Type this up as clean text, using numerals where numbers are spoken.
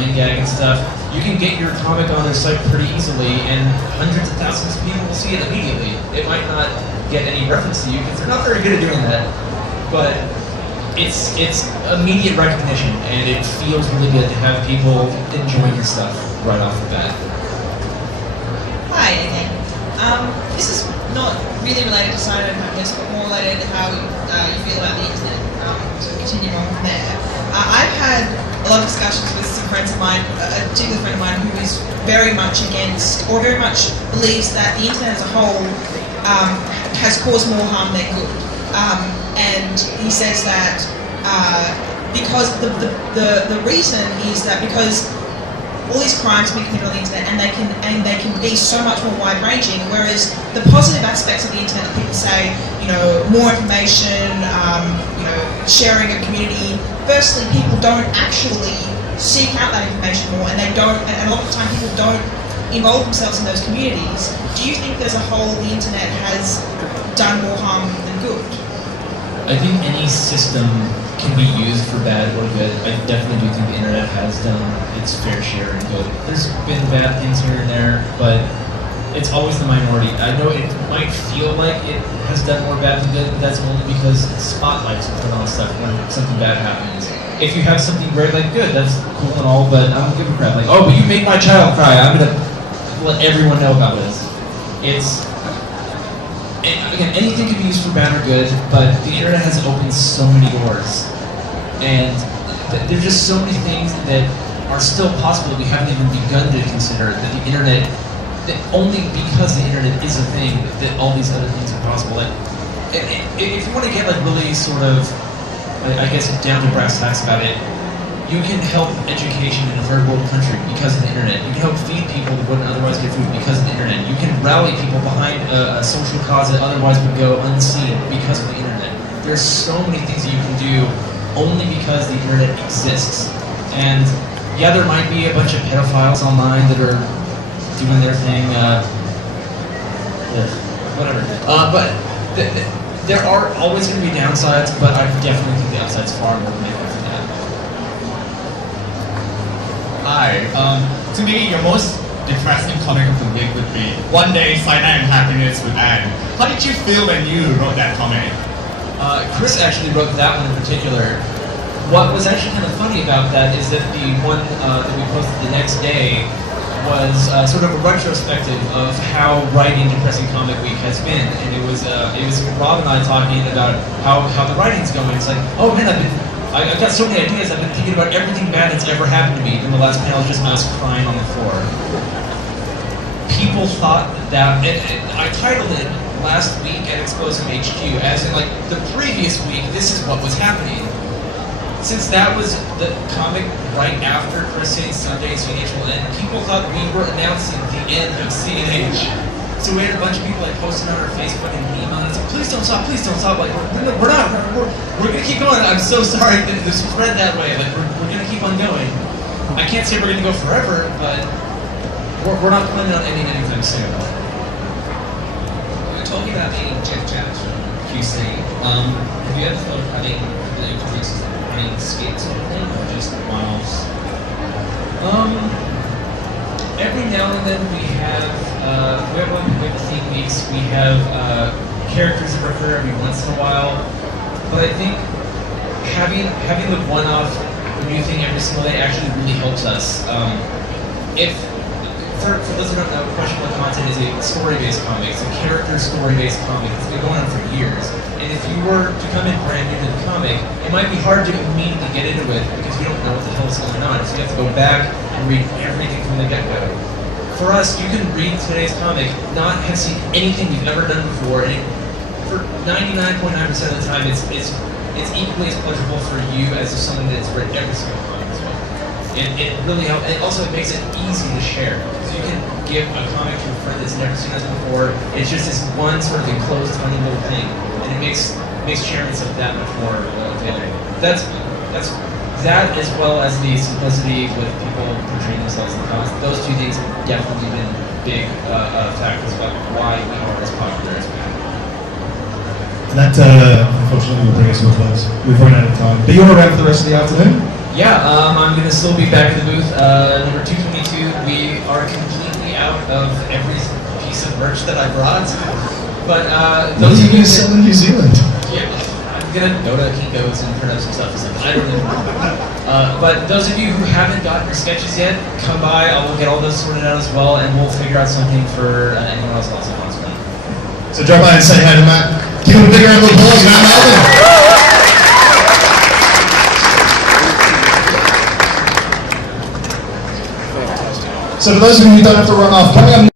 9gag and stuff, you can get your comic on their site pretty easily, and hundreds of thousands of people will see it immediately. It might not get any reference to you because they're not very good at doing that, but it's immediate recognition, and it feels really good to have people enjoying your stuff right off the bat. Hi again. This is not really related to Cyber, I guess, but more related to how you feel about the internet. So continue on from there. I've had a lot of discussions with some friends of mine, a particular friend of mine who is very much against, or very much believes that the internet as a whole has caused more harm than good. And he says that because the reason is that because all these crimes being committed on the internet, and they can be so much more wide-ranging. Whereas the positive aspects of the internet that people say, more information, sharing a community. Firstly, people don't actually seek out that information more, and they don't. And a lot of the time, people don't involve themselves in those communities. Do you think, as a whole, the internet has done more harm than good? I think any system can be used for bad or good. I definitely do think the internet has done its fair share in good. There's been bad things here and there, but it's always the minority. I know it might feel like it has done more bad than good, but that's only because spotlights are put on stuff when something bad happens. If you have something very good, that's cool and all, but I don't give a crap. Like, oh, but you made my child cry. I'm gonna let everyone know about this. Again, anything can be used for bad or good, but the internet has opened so many doors. And there's just so many things that are still possible that we haven't even begun to consider, that the internet, that only because the internet is a thing, that all these other things are possible. If you want to get really sort of, I guess, down to brass tacks about it, you can help education in a third world country because of the internet. You can help feed people that wouldn't otherwise get food because of the internet. You can rally people behind a social cause that otherwise would go unseen because of the internet. There's so many things that you can do only because the internet exists. And yeah, there might be a bunch of pedophiles online that are doing their thing, whatever. But there are always going to be downsides, but I definitely think the upside's far more than for that. Hi. To me, your most depressing comic of the week would be One Day Cyanide and Happiness with Anne. How did you feel when you wrote that comic? Chris actually wrote that one in particular. What was actually kind of funny about that is that the one that we posted the next day was sort of a retrospective of how writing Depressing Comic Week has been, and it was Rob and I talking about how the writing's going. It's like, oh man, I've got so many ideas. I've been thinking about everything bad that's ever happened to me. And the last panel is just us crying on the floor. People thought that, and I titled it last week at Explosive HQ as in the previous week. This is what was happening. Since that was the comic right after Chris saying Sunday CNH will end, people thought we were announcing the end of CNH. So we had a bunch of people posting on our Facebook and emailing us, please don't stop, please don't stop. We're gonna keep going. I'm so sorry that this spread that way. We're gonna keep on going. I can't say we're gonna go forever, but we're not planning on ending anytime soon. We're talking about being Jeff Jabs from QC. Have you ever thought of having comics running skits or anything, or just one-offs? Every now and then we have one with the theme weeks. We have characters that recur every once in a while. But I think having the one-off new thing every single day actually really helps us. For those who don't know, Questionable Content is a story-based comic. It's a character story-based comic. It's been going on for years. And if you were to come in brand new to the comic, it might be hard to immediately get into it because you don't know what the hell is going on. So you have to go back and read everything from the get-go. For us, you can read today's comic, not have seen anything you've ever done before, and for 99.9% of the time, it's equally as pleasurable for you as someone that's read every single comic as well. It really helps, and also it makes it easy to share. So you can give a comic to a friend that's never seen us before. It's just this one sort of enclosed, tiny little thing, and it makes sharing stuff that much more available. That's that, as well as the simplicity with people portraying themselves in the comics. Those two things have definitely been big factors about why we are as popular as we are. And that, unfortunately, will bring us to a close. We've run out of time. But you're around for the rest of the afternoon? Yeah, I'm gonna still be back at the booth. Number 222. We are completely out of every piece of merch that I brought. But What are you going to sell in New Zealand? Yeah, I'm gonna go to Kinko's and print up some stuff or something. I don't really know. But those of you who haven't gotten your sketches yet, come by. I will get all those sorted out as well, and we'll figure out something for anyone else who also wants one. So drop by and say hi to Matt. Give him a big round of applause, Matt Melvin. So for those of you who don't have to run off, coming up next.